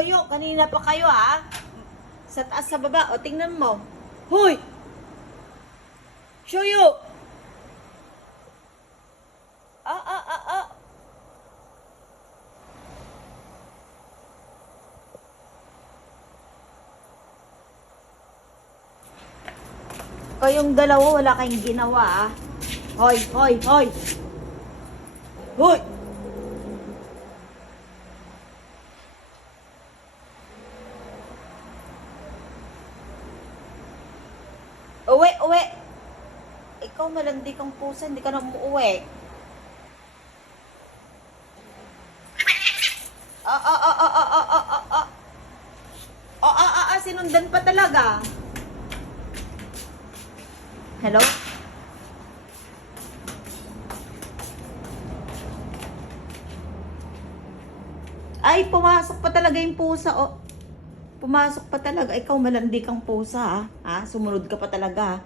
Shoyo, kanina pa kayo ha. Sa taas sa baba. O, tingnan mo. Hoy! Shoyo! Ah, ah, ah, ah. Kayong dalawa, wala kayong ginawa ah. Hoy, hoy, hoy! Hoy! Uwi, uwi! Ikaw malandi kang pusa, hindi ka na umuwi. Ah, ah, ah, ah, ah, ah, ah, ah, ah. Ah, ah, ah, ah, sinundan pa talaga. Hello? Ay, pumasok pa talaga yung pusa. Oh. Pumasok pa talaga. Ikaw malandi kang pusa, ha? ha? Sumunod ka pa talaga.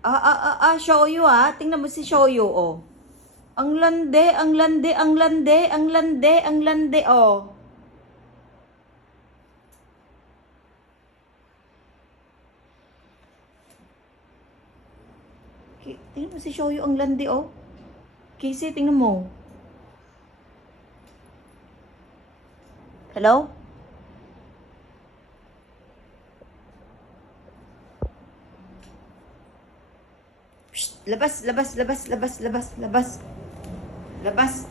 Ah, ah, ah, ah, Shoyu, ha? Tingnan mo si Shoyu, oh. Ang lande, ang lande, ang lande, ang lande, ang lande, oh. Tingnan mo si Shoyu, ang lande, oh. Casey, tingnan mo. Hello? Psst, labas, labas, labas, labas, labas, labas. Labas.